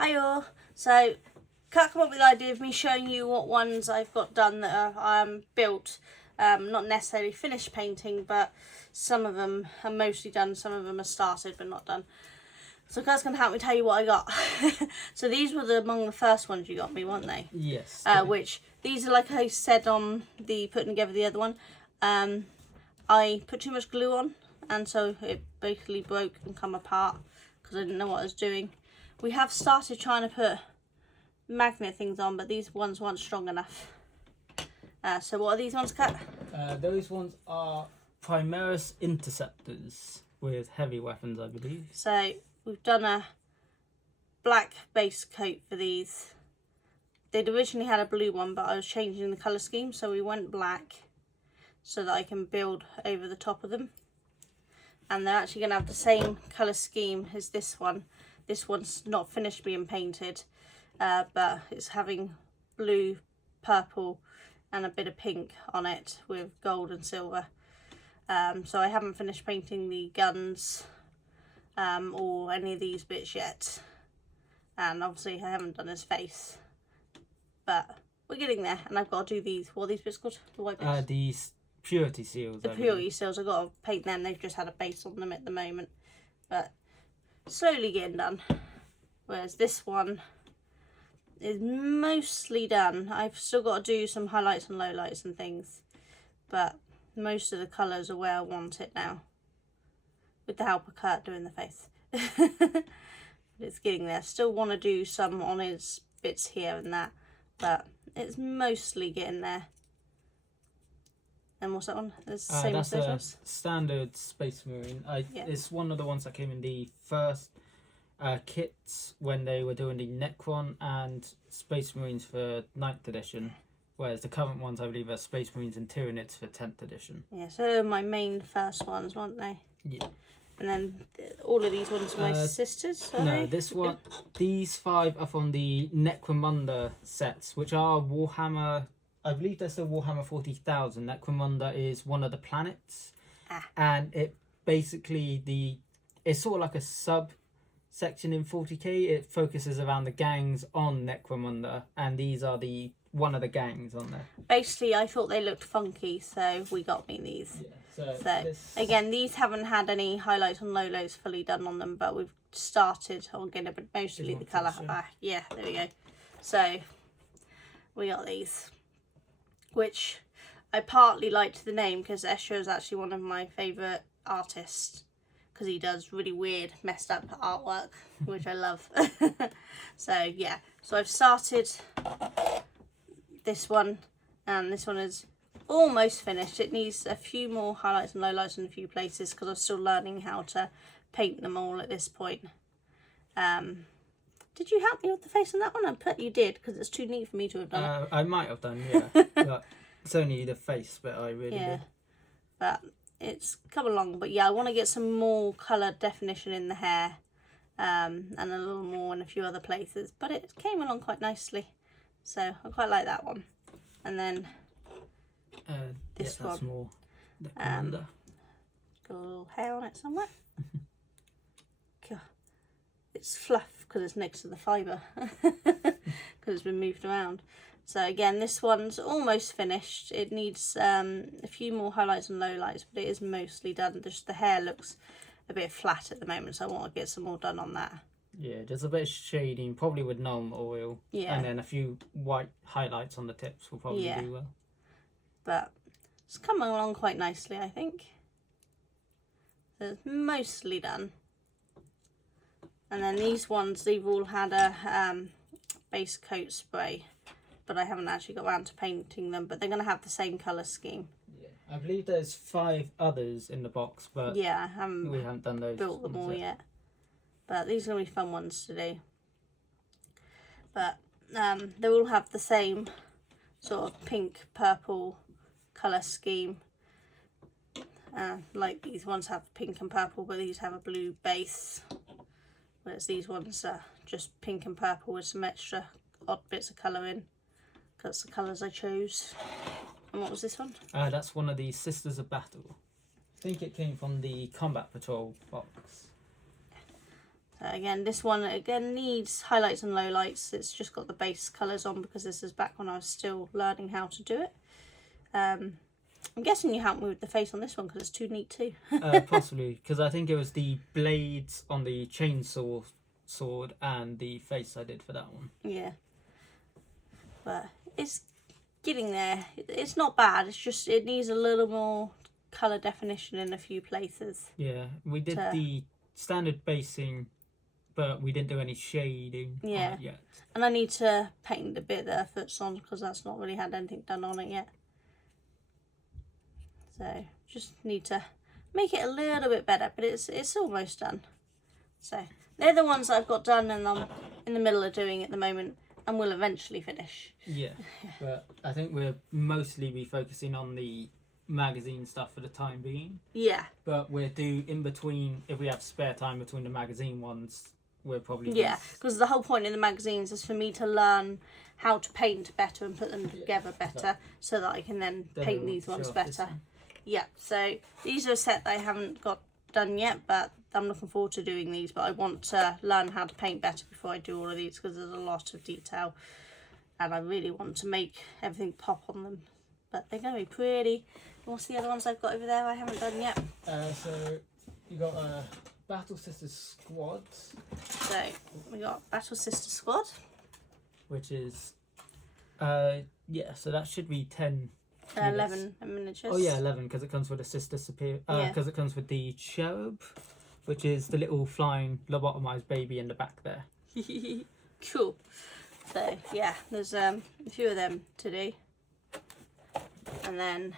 Hi all. So, Kat come up with the idea of me showing you what ones I've got done that are built. Not necessarily finished painting, but some of them are mostly done, some of them are started but not done. So Kat's going to help me tell you what I got. So these were among the first ones you got me, weren't they? Yes. Which, these are like I said on the putting together the other one. I put too much glue on and so it basically broke and come apart because I didn't know what I was doing. We have started trying to put magnet things on, but these ones weren't strong enough. So what are these ones, Kat? Those ones are Primaris Interceptors with heavy weapons, I believe. So we've done a black base coat for these. They'd originally had a blue one, but I was changing the colour scheme, so we went black so that I can build over the top of them. And they're actually going to have the same colour scheme as this one. This one's not finished being painted, but it's having blue, purple and a bit of pink on it with gold and silver. So I haven't finished painting the guns or any of these bits yet. And obviously I haven't done his face. But we're getting there, and I've got to do these. What are these bits called? The white bits? These purity seals. The purity seals. I've got to paint them. They've just had a base on them at the moment. But slowly getting done. Whereas this one is mostly done. I've still got to do some highlights and lowlights and things. But most of the colours are where I want it now. With the help of Kurt doing the face. But it's getting there. Still want to do some on his bits here and that. But it's mostly getting there. And what's that one? It's the same as those ones? Standard Space Marine. Yeah. It's one of the ones that came in the first kits when they were doing the Necron and Space Marines for 9th edition. Whereas the current ones, I believe, are Space Marines and Tyranids for 10th edition. Yeah, so they're my main first ones, weren't they? Yeah. And then all of these ones are my sisters, sorry. No, this one, these 5 are from the Necromunda sets, which are Warhammer, I believe they're still Warhammer 40,000. Necromunda is one of the planets. And it basically, it's sort of like a sub-section in 40k. It focuses around the gangs on Necromunda, and these are one of the gangs on there. Basically, I thought they looked funky, so we got me these. Yeah. So again, these haven't had any highlights and lowlights fully done on them, but we've started on getting mostly the colour. Yeah, there we go. So we got these, which I partly liked the name because Escher is actually one of my favourite artists because he does really weird, messed up artwork, which I love. So yeah, so I've started this one, and this one is almost finished. It needs a few more highlights and lowlights in a few places because I'm still learning how to paint them all at this point. Did you help me with the face on that one? I bet you did because it's too neat for me to have done it. I might have done, yeah. But it's only the face bit I really did. But it's come along. But yeah, I want to get some more colour definition in the hair and a little more in a few other places. But it came along quite nicely. So I quite like that one. And then this one. More got a little hair on it somewhere. It's fluff because it's next to the fibre because it's been moved around. So again, this one's almost finished. It needs a few more highlights and lowlights, but it is mostly done. Just the hair looks a bit flat at the moment, so I want to get some more done on that. Yeah, just a bit of shading, probably with Nuln oil. Yeah. And then a few white highlights on the tips will probably do well. But it's coming along quite nicely, I think. So it's mostly done. And then these ones, they've all had a base coat spray, but I haven't actually got around to painting them, but they're going to have the same colour scheme. Yeah, I believe there's 5 others in the box, but yeah, we haven't done those. Built them all yet. But these are going to be fun ones to do. But they all have the same sort of pink, purple colour scheme. Like these ones have pink and purple, but these have a blue base. Whereas these ones are just pink and purple with some extra odd bits of colour in. That's the colours I chose. And what was this one? That's one of the Sisters of Battle. I think it came from the Combat Patrol box. So But again, this one again needs highlights and lowlights. It's just got the base colours on because this is back when I was still learning how to do it. I'm guessing you helped me with the face on this one because it's too neat too. Possibly, because I think it was the blades on the chainsaw sword and the face I did for that one. Yeah. But it's getting there. It's not bad. It's just it needs a little more colour definition in a few places. Yeah, we did the standard basing, but we didn't do any shading on it yet. And I need to paint the bit that her foot's on because that's not really had anything done on it yet. So just need to make it a little bit better, but it's almost done. So they're the ones that I've got done and I'm in the middle of doing at the moment and will eventually finish. Yeah, but I think we'll mostly be focusing on the magazine stuff for the time being. Yeah. But we'll do in between, if we have spare time between the magazine ones, we'll probably... Yeah, because the whole point in the magazines is for me to learn how to paint better and put them together better so that I can then paint these ones better. Yeah, so these are a set that I haven't got done yet, but I'm looking forward to doing these. But I want to learn how to paint better before I do all of these because there's a lot of detail and I really want to make everything pop on them. But they're going to be pretty. What's the other ones I've got over there I haven't done yet? So you got Battle Sisters Squad. So we got Battle Sister Squad. Which is, so that should be 10 11 miniatures. Oh yeah, 11 because it comes with a Sister Superior. Because it comes with the Cherub, which is the little flying lobotomized baby in the back there. Cool. So yeah, there's a few of them to do. And then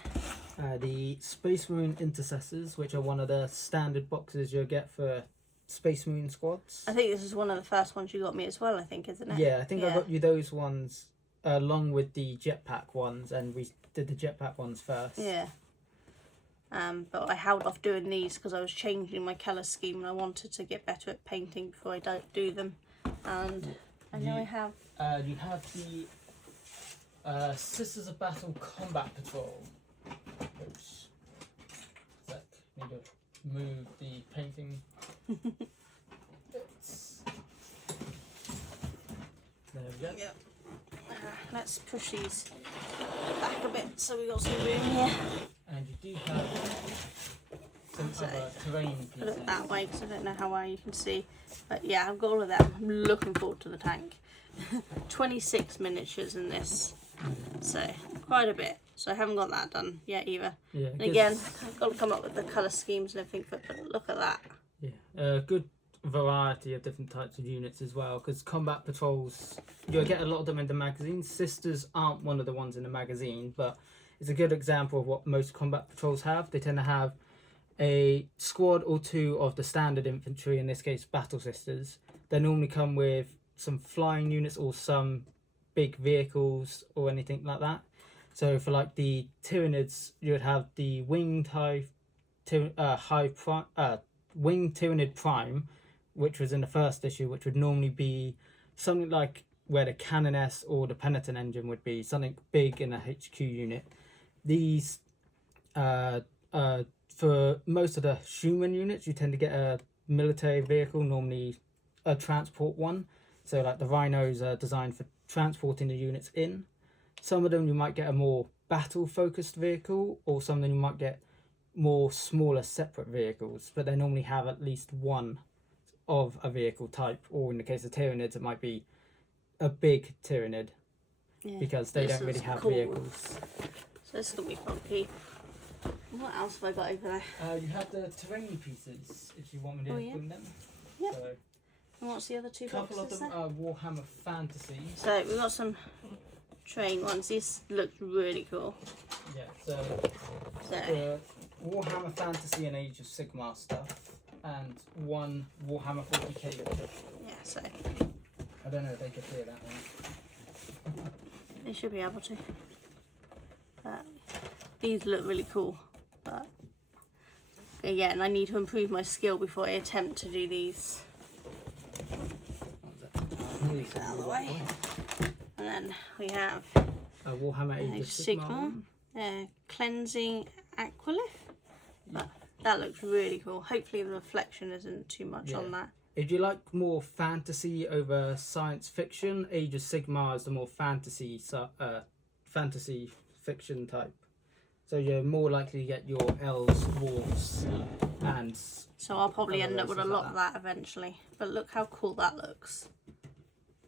the Space Marine Intercessors, which are one of the standard boxes you'll get for Space Marine squads. I think this is one of the first ones you got me as well, I think, isn't it? Yeah, I think I got you those ones along with the jetpack ones, and we did the jetpack ones first. Yeah. But I held off doing these because I was changing my colour scheme and I wanted to get better at painting before I don't do them. And I know I have... You have the Sisters of Battle Combat Patrol. Oops. Need to move the painting. There we go. Yep. Let's push these back a bit so we got some room here. And you do have some other terrain pieces. Put it that way because I don't know how well you can see. But yeah, I've got all of them. I'm looking forward to the tank. 26 miniatures in this. So quite a bit. So I haven't got that done yet either. Yeah, and again, I've got to come up with the colour schemes and everything, but look at that. Yeah, good variety of different types of units as well, because combat patrols, you'll get a lot of them in the magazine. Sisters aren't one of the ones in the magazine, but it's a good example of what most combat patrols have. They tend to have a squad or two of the standard infantry, in this case Battle Sisters. They normally come with some flying units or some big vehicles or anything like that. So for like the Tyranids, you would have the winged winged Tyranid Prime, which was in the first issue, which would normally be something like where the Canoness or the Penitent engine would be, something big in a HQ unit. These, for most of the Schumann units, you tend to get a military vehicle, normally a transport one. So like the Rhinos are designed for transporting the units in. Some of them you might get a more battle-focused vehicle, or some of them you might get more smaller separate vehicles, but they normally have at least one of a vehicle type, or in the case of Tyranids it might be a big Tyranid, because they don't really have vehicles. So this is going to be funky. What else have I got over there? You have the terrain pieces, if you want me to bring them. Yep. So, And what's the other two a couple boxes of them are Warhammer Fantasy. So we've got some train ones. These look really cool. Yeah, so Warhammer Fantasy and Age of Sigmar stuff, and one Warhammer 40k. Yeah, so I don't know if they could hear that one. they should be able to. These look really cool, but again, I need to improve my skill before I attempt to do these. Move that out of the way. And then we have Warhammer Age of Sigmar. Cleansing Aquilith. But that looks really cool. Hopefully the reflection isn't too much on that. If you like more fantasy over science fiction, Age of Sigmar is the more fantasy fiction type. So you're more likely to get your elves, dwarves, and... So I'll probably end up with a lot of that eventually. But look how cool that looks.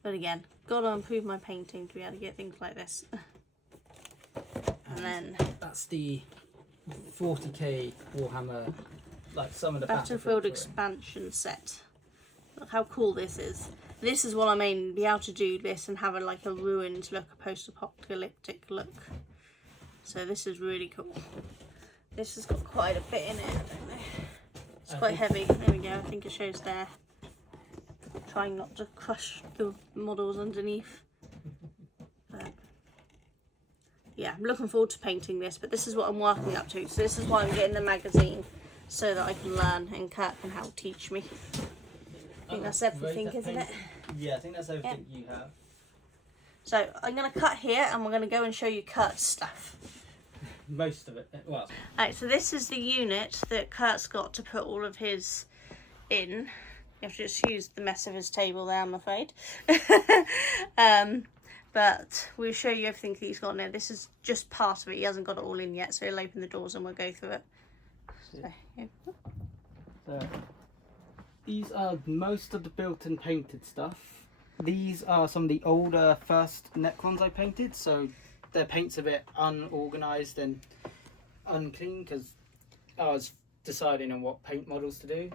But again, gotta improve my painting to be able to get things like this. And then... That's the 40k Warhammer, like some of the Battlefield expansion set. Look how cool this is. This is what I mean, be able to do this and have like a ruined look, a post-apocalyptic look. So this is really cool. This has got quite a bit in it, I don't know. It's quite heavy. There we go, I think it shows there. Trying not to crush the models underneath. But yeah, I'm looking forward to painting this, but this is what I'm working up to. So this is why I'm getting the magazine, so that I can learn and Kurt can help teach me. I think that's everything, isn't it? Yeah, I think that's everything you have. So I'm going to cut here and we're going to go and show you Kurt's stuff. Most of it. Well. Alright, so this is the unit that Kurt's got to put all of his in. You have to just use the mess of his table there, I'm afraid. But we'll show you everything that he's got in there. This is just part of it. He hasn't got it all in yet, so he'll open the doors and we'll go through it. So these are most of the built and painted stuff. These are some of the older first Necrons I painted, so their paint's a bit unorganised and unclean because I was deciding on what paint models to do.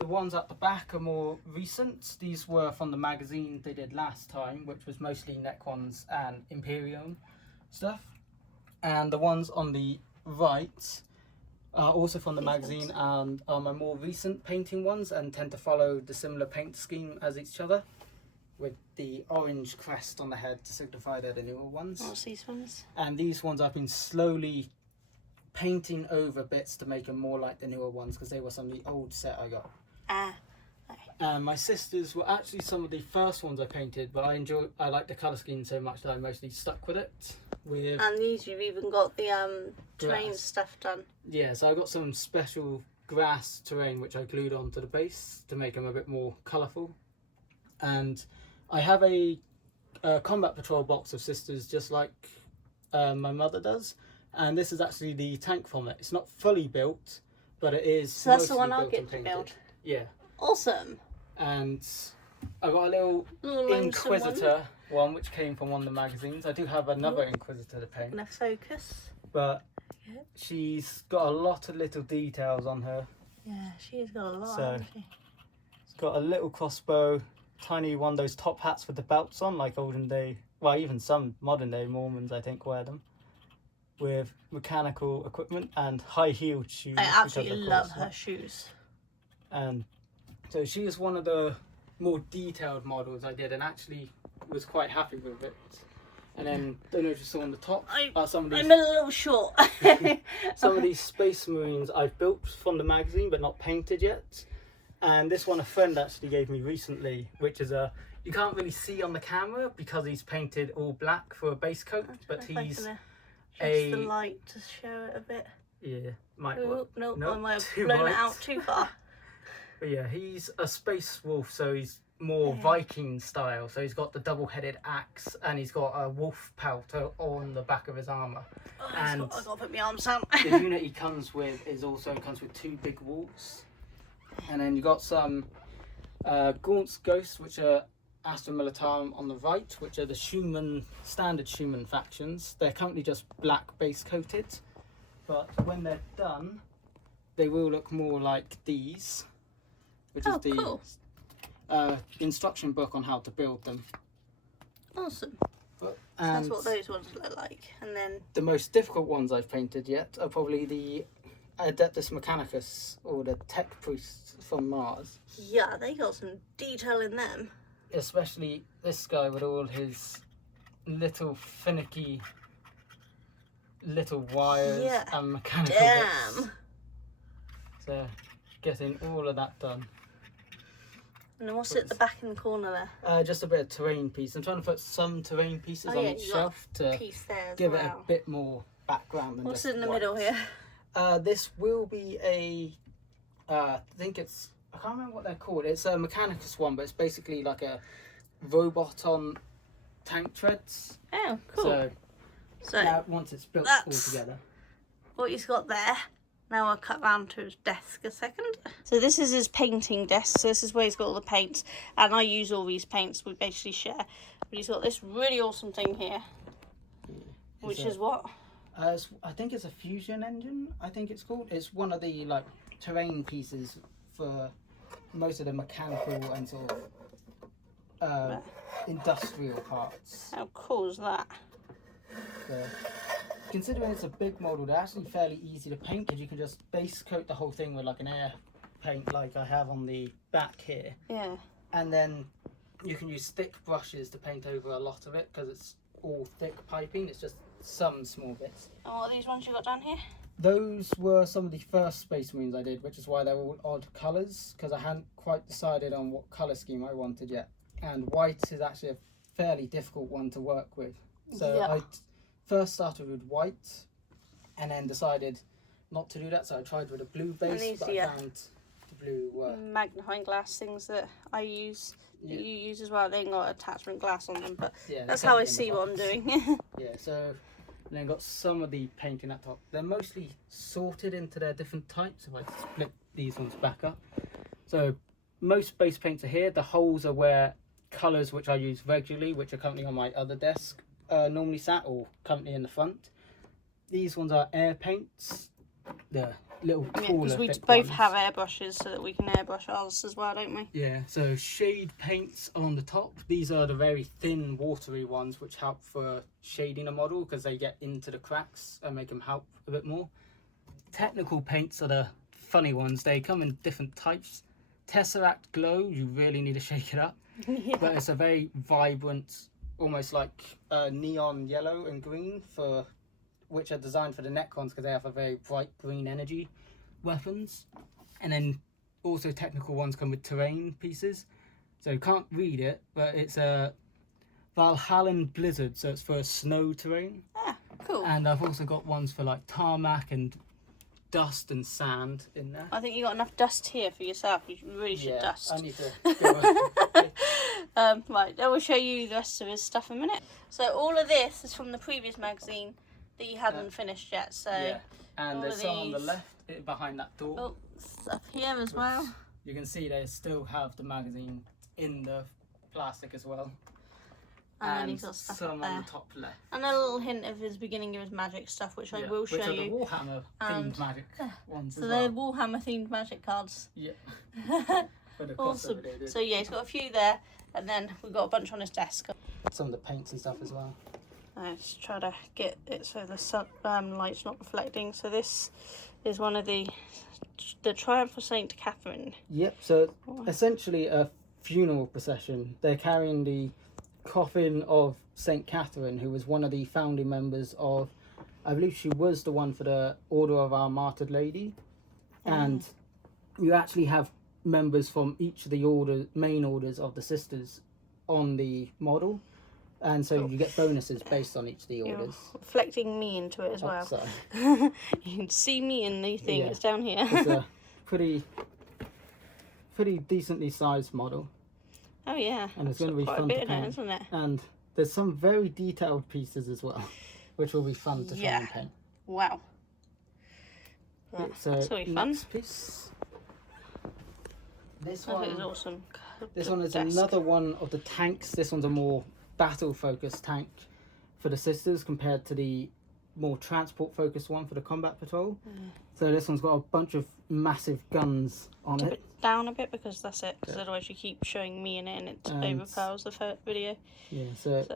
The ones at the back are more recent. These were from the magazine they did last time, which was mostly Necrons and Imperium stuff. And the ones on the right are also from the magazine and are my more recent painting ones and tend to follow the similar paint scheme as each other, with the orange crest on the head to signify they're the newer ones. What's these ones? And these ones I've been slowly painting over bits to make them more like the newer ones because they were some of the old set I got. And my sisters were actually some of the first ones I painted, but I like the colour scheme so much that I mostly stuck with it. And these you've even got the terrain stuff done. Yeah, so I got some special grass terrain which I glued onto the base to make them a bit more colourful. And I have a combat patrol box of sisters just like my mother does, and this is actually the tank from it. It's not fully built, but it is. So that's the one I'll get to build. Yeah. Awesome. And I got a little Inquisitor one which came from one of the magazines. I do have another Inquisitor to paint. I'm gonna focus. But she's got a lot of little details on her. Yeah, she's got a lot, so, hasn't she? It's got a little crossbow, tiny one of those top hats with the belts on, like olden day, well, even some modern day Mormons I think wear them, with mechanical equipment and high-heeled shoes. I absolutely love her shoes. And so she is one of the more detailed models I did and actually was quite happy with it. And then, don't know if you saw on the top, some of these, I'm a little short. some of these Space Marines I've built from the magazine but not painted yet. And this one a friend actually gave me recently, which is you can't really see on the camera because he's painted all black for a base coat, but he's the light to show it a bit. Yeah, might work. Nope, I might have blown it out too far. But yeah, he's a space wolf, so he's more Viking style. So he's got the double-headed axe and he's got a wolf pelt on the back of his armour. Oh, and I've got to put my arms down. The unit he comes with comes with 2 big wolves. And then you got some Gaunt's Ghosts, which are Astra Militarum on the right, which are the standard Schumann factions. They're currently just black base coated, but when they're done, they will look more like these, which is the instruction book on how to build them. Awesome. And that's what those ones look like. And then the most difficult ones I've painted yet are probably the Adeptus Mechanicus, or the Tech Priests from Mars. Yeah, they got some detail in them. Especially this guy with all his little finicky little wires and mechanical bits. So getting all of that done. And then what's at the back in the corner there? Just a bit of terrain piece. I'm trying to put some terrain pieces on each shelf to give it a bit more background. Than what's in the middle here? This will be I think it's I can't remember what they're called. It's a Mechanicus one, but it's basically like a robot on tank treads. Oh, cool. So now once it's built all together. What he's got there. Now I'll cut round to his desk a second. So this is his painting desk. So this is where he's got all the paints. And I use all these paints. We basically share. But he's got this really awesome thing here. Yeah, which is what? I think it's a fusion engine, I think it's called. It's one of the like terrain pieces for most of the mechanical and sort of industrial parts. How cool is that? So, considering it's a big model, they're actually fairly easy to paint because you can just base coat the whole thing with like an air paint like I have on the back here. Yeah. And then you can use thick brushes to paint over a lot of it because it's all thick piping. It's just some small bits. And what are these ones you got down here? Those were some of the first Space Marines I did, which is why they're all odd colours, because I hadn't quite decided on what colour scheme I wanted yet. And white is actually a fairly difficult one to work with. So yeah. I first started with white and then decided not to do that. So I tried with a blue base, but I found the blue magnifying glass things that I use. That you use as well. They ain't got attachment glass on them, but that's how I see what I'm doing. Yeah, so and then got some of the painting at top. They're mostly sorted into their different types. If I split these ones back up. So most base paints are here. The holes are where colours which I use regularly, which are currently on my other desk, normally sat, or currently in the front. These ones are air paints. The little taller because we thick both ones. have airbrushes so that we can airbrush ours as well, don't we? Yeah, so shade paints on the top. These are the very thin watery ones which help for shading a model because they get into the cracks and make them help a bit more. Technical paints are the funny ones. They come in different types. Tesseract Glow, you really need to shake it up. Yeah. But it's a very vibrant, almost like neon yellow and green, for which are designed for the Necrons because they have a very bright green energy weapons. And then also technical ones come with terrain pieces. So you can't read it, but it's a Valhallan Blizzard, so it's for snow terrain. Ah, cool. And I've also got ones for like tarmac and dust and sand in there. I think you got enough dust here for yourself. You really should dust. I need to go right, I will show you the rest of his stuff in a minute. So all of this is from the previous magazine that you hadn't finished yet. So yeah, and there's some on the left behind that door. Oh, stuff here as well. You can see they still have the magazine in the plastic as well. And then he's got stuff some up there. on the top left. And a little hint of his beginning of his magic stuff, which I will show which are you. the Warhammer themed magic ones. So they're Warhammer themed magic cards. Yeah. Awesome. So yeah, he's got a few there, and then we've got a bunch on his desk. Some of the paints and stuff as well. Let's try to get it so the sun, light's not reflecting. So this is one of the Triumph of Saint Catherine. Yep. So essentially a funeral procession. They're carrying the coffin of Saint Catherine, who was one of the founding members of, I believe she was the one for the Order of Our Martyred Lady. And you actually have members from each of the main orders of the sisters on the model, and so you get bonuses based on each of the orders. You're reflecting me into it as well. Sorry. You can see me in the thing. Yeah. It's down here. It's a pretty decently sized model. Oh yeah, and it's going to be quite fun a bit to in paint. it, isn't it? And there's some very detailed pieces as well, which will be fun to try and paint. Wow. Right. So That's really fun. next piece. This That is one. awesome. This one is another one of the tanks. This one's a more battle-focused tank for the sisters compared to the more transport-focused one for the combat patrol. So this one's got a bunch of massive guns on Tip it. it down a bit because that's it. Because otherwise you keep showing me in it and it overpowers the video. Yeah, so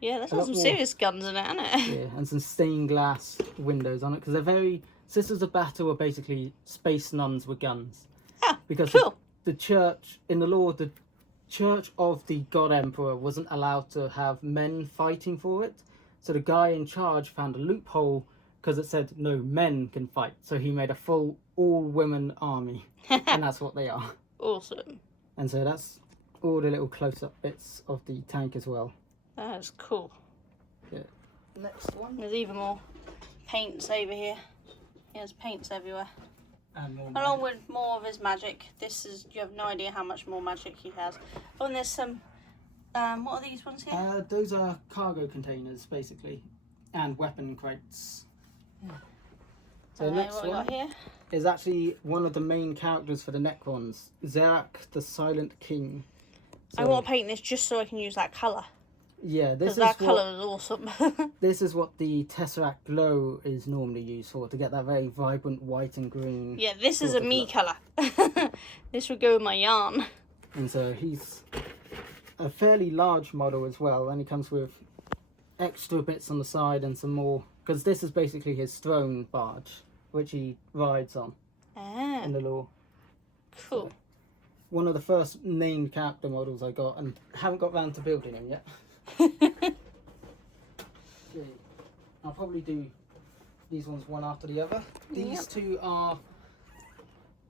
yeah, that's got some serious guns in it, hasn't it? yeah, and some stained glass windows on it because they're very. Sisters of Battle are basically space nuns with guns. Ah, because cool. the church in the law, the Church of the God Emperor wasn't allowed to have men fighting for it. So the guy in charge found a loophole because it said no men can fight. So he made a full all-women army, and that's what they are. Awesome. And so that's all the little close-up bits of the tank as well. That's cool. Yeah. Next one. There's even more paints over here. There's paints everywhere. And more Along magic. with more of his magic. You have no idea how much more magic he has. Oh, and there's some, what are these ones here? Those are cargo containers, basically, and weapon crates. So the next What we one got here? is actually one of the main characters for the Necrons, Zarak the Silent King. So, I want to paint this just so I can use that colour. yeah, Because that colour is awesome. this is what the Tesseract glow is normally used for, to get that very vibrant white and green. Yeah, this is a me look. colour. This would go with my yarn. And so he's a fairly large model as well, and he comes with extra bits on the side and some more, because this is basically his throne barge, which he rides on in the lore. Cool. So, one of the first named character models I got, and haven't got round to building him yet. Okay. I'll probably do these ones one after the other. These two are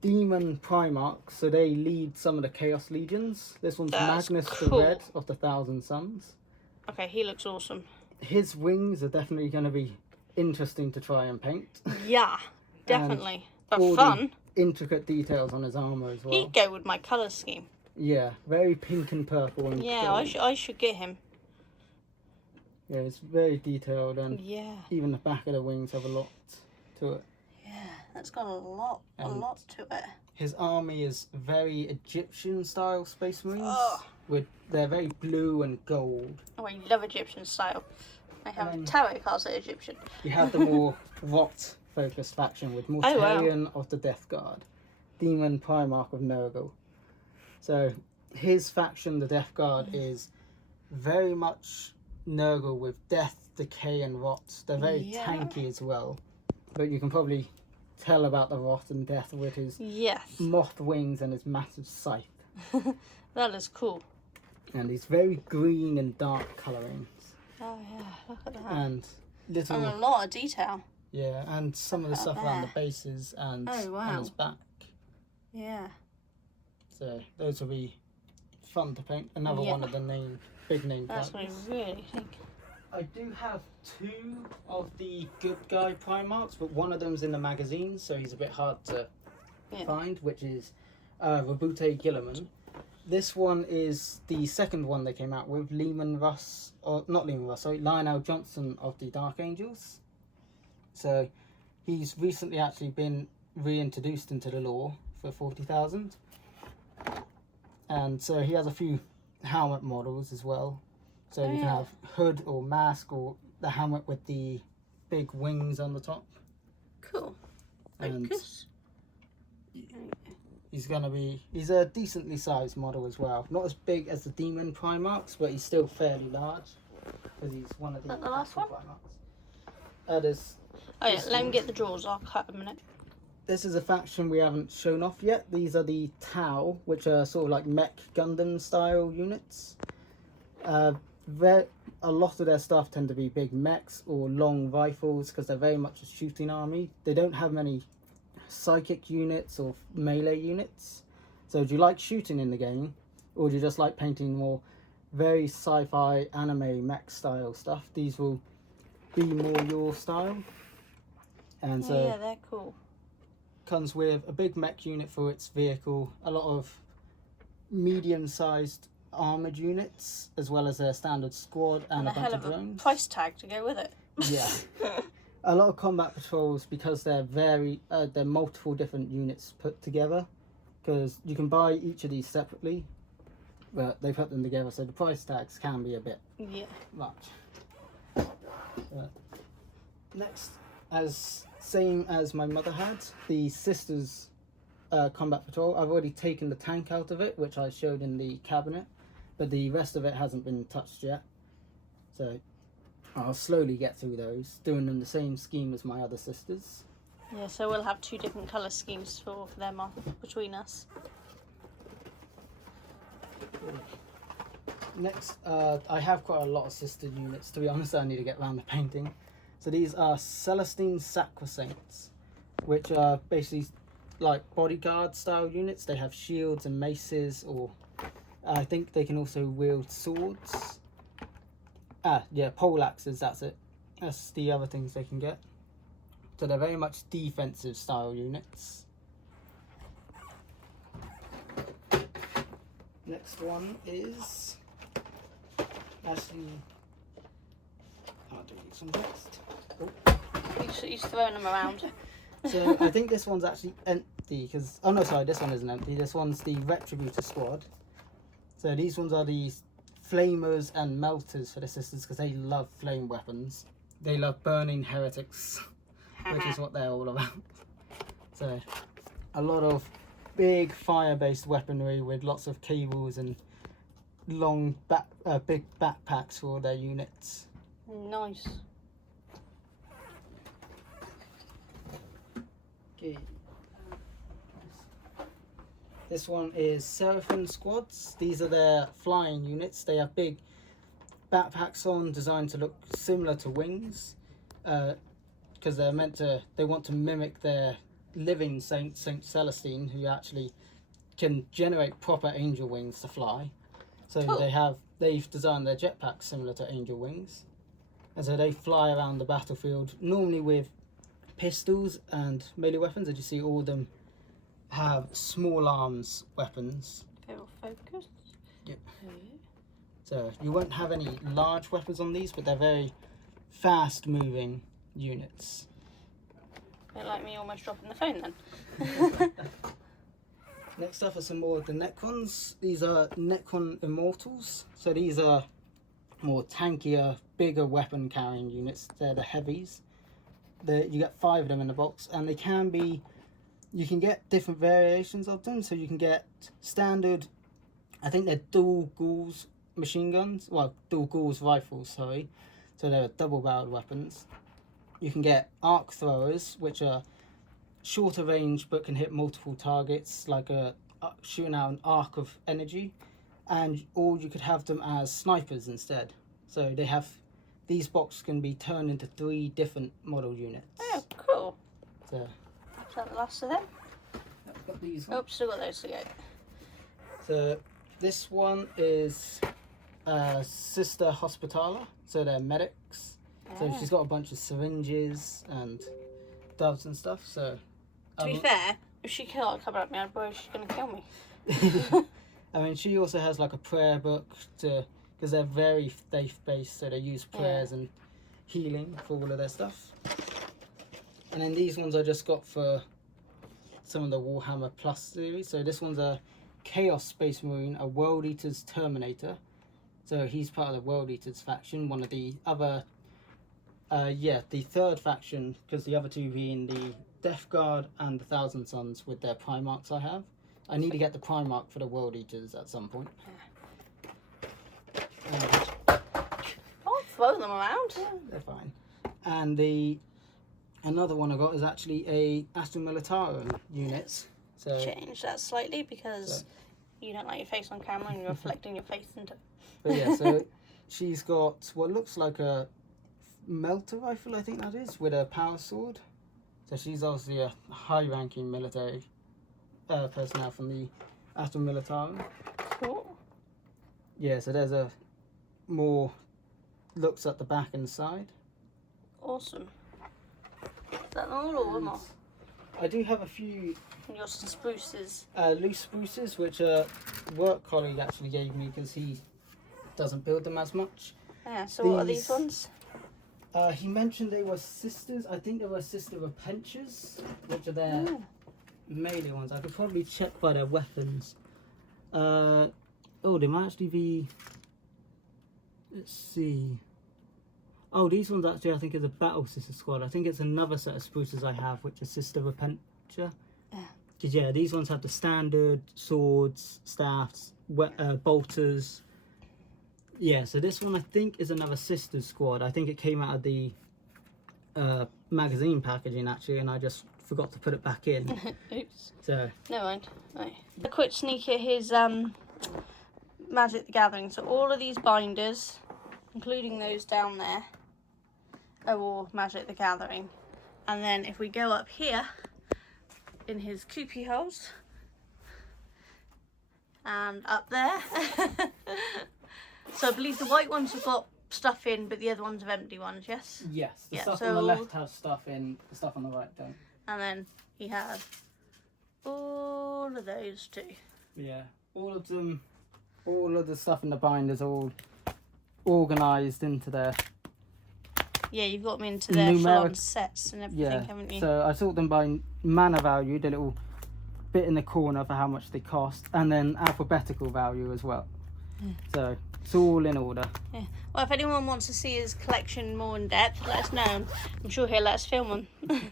demon Primarchs, so they lead some of the Chaos Legions. This one's That's Magnus cool. the Red of the Thousand Suns. Okay, he looks awesome. His wings are definitely going to be interesting to try and paint. Yeah, definitely. But all the fun. Intricate details on his armour as well. He'd go with my colour scheme. Yeah, very pink and purple. And Yeah, gold. I should get him. Yeah, it's very detailed, and Yeah. even the back of the wings have a lot to it. Yeah, that's got a lot to it. His army is very Egyptian style Space Marines. Oh. They're very blue and gold. Oh, I love Egyptian style. I have And tarot cards that are Egyptian. You have the more Rot focused faction with Mortarion of the Death Guard, Demon Primarch of Nurgle. So his faction, the Death Guard, is very much Nurgle with death, decay, and rot. They're very tanky as well, but you can probably tell about the rot and death with his moth wings and his massive scythe. That is cool. And he's very green and dark colourings. Oh yeah, look at that. And little, And a lot of detail. yeah, and some of the stuff around the bases and on his back. Yeah. So those will be fun to paint. Another one of the big name That's what I characters. really think. I do have two of the good guy Primarchs, but one of them's in the magazine, so he's a bit hard to find, which is Rabute Gilliman. This one is the second one they came out with, Lionel Johnson of the Dark Angels. So he's recently actually been reintroduced into the lore for 40,000. And so he has a few helmet models as well. So you can have hood or mask or the helmet with the big wings on the top. Cool. And Focus. he's a decently sized model as well. Not as big as the Demon Primarchs, but he's still fairly large. Because he's one of the last one? Primarchs. Let me get the drawers. I'll cut a minute. This is a faction we haven't shown off yet. These are the Tau, which are sort of like mech Gundam style units. A lot of their stuff tend to be big mechs or long rifles because they're very much a shooting army. They don't have many psychic units or melee units. So do you like shooting in the game, or do you just like painting more very sci-fi anime mech style stuff? These will be more your style. And so Yeah, they're cool. comes with a big mech unit for its vehicle, a lot of medium-sized armored units, as well as their standard squad and a bunch hell of of a drones. price tag to go with it. Yeah. A lot of combat patrols, because they're multiple different units put together, because you can buy each of these separately, but they put them together, so the price tags can be a bit much. Next, same as my mother had, the Sisters combat patrol. I've already taken the tank out of it, which I showed in the cabinet, but the rest of it hasn't been touched yet. So I'll slowly get through those, doing them the same scheme as my other sisters. Yeah, so we'll have two different colour schemes for them between us. Next, I have quite a lot of sister units, to be honest. I need to get around the painting. So these are Celestine Sacrosaints, which are basically like bodyguard style units. They have shields and maces, or I think they can also wield swords. Pole axes, that's it. That's the other things they can get. So they're very much defensive style units. Next one is actually. I'll do these ones next. Oh. He's throwing them around. So I think this one's actually empty because oh no, sorry, this one isn't empty. This one's the Retributor squad. So these ones are the flamers and melters for the sisters because they love flame weapons. They love burning heretics, which is what they're all about. So a lot of big fire-based weaponry with lots of cables and long big backpacks for their units. Nice. Okay. This one is Seraphim squads. These are their flying units. They have big backpacks on, designed to look similar to wings, because they want to mimic their living Saint Celestine, who actually can generate proper angel wings to fly. So cool. they've designed their jetpacks similar to angel wings, and so they fly around the battlefield normally with pistols and melee weapons. As you see, all of them have small arms weapons. They'll focus. Yep. So you won't have any large weapons on these, but they're very fast moving units. Bit like me almost dropping the phone then. Next up are some more of the Necrons. These are Necron Immortals. So these are more tankier, bigger weapon carrying units. They're the heavies. You get 5 of them in the box, and they can be. You can get different variations of them. So you can get standard. I think they're dual Ghouls machine guns. Well, dual Ghouls rifles. Sorry. So they're double-barreled weapons. You can get arc throwers, which are shorter range but can hit multiple targets, like shooting out an arc of energy, or you could have them as snipers instead. So these boxes can be turned into 3 different model units. Oh, cool. So Is that the last of them? I've got these Oh, still got those to go. So this one is Sister Hospitaler, so they're medics. So she's got a bunch of syringes and doves and stuff. So to be fair, if she can't come at me, I'm worried she's going to kill me. I mean, she also has like a prayer book because they're very faith-based, so they use prayers and healing for all of their stuff. And then these ones I just got for some of the Warhammer Plus series. So this one's a Chaos Space Marine, a World Eater's Terminator. So he's part of the World Eaters faction, one of the other, the third faction, because the other 2 being the Death Guard and the Thousand Sons with their Primarchs I have. I need to get the Primarch for the World Eaters at some point. I'll throw them around. Yeah, they're fine. And another one I got is actually a Astra Militarum unit. So change that slightly because you don't like your face on camera and you're reflecting your face into it. But yeah, so she's got what looks like a melter rifle, I think that is, with a power sword. So she's obviously a high-ranking military personnel from the Astra Militarum. Cool. Yeah, so there's a more looks at the back and side. Awesome. Is that all or one more? I do have a few Your spruces. loose spruces, which a work colleague actually gave me because he doesn't build them as much. Yeah, so what are these ones? He mentioned they were sisters. I think they were sister Repentures, which are their melee ones. I could probably check by their weapons. They might actually be. Let's see. Oh, these ones actually I think is a Battle Sister squad. I think it's another set of spruces I have, which is Sister Repenture. Because yeah, these ones have the standard swords, staffs, bolters. Yeah, so this one I think is another Sister squad. I think it came out of the magazine packaging actually, and I just forgot to put it back in. Oops. So never mind. Right. A quick sneak at his Magic the Gathering. So all of these binders, including those down there, are all Magic the Gathering. And then if we go up here in his coopy holes and up there. So I believe the white ones have got stuff in, but the other ones have empty ones, yes? yes, the stuff on the left has stuff in, the stuff on the right don't. And then he has all of those too. Yeah, all of them all of the stuff in the binder's all organised into their... Yeah, you've got them into their full-on sets and everything, Yeah, haven't you? so I sort them by mana value, the little bit in the corner for how much they cost, and then alphabetical value as well. So it's all in order. Yeah. Well, if anyone wants to see his collection more in depth, let us know. I'm sure he'll let us film them.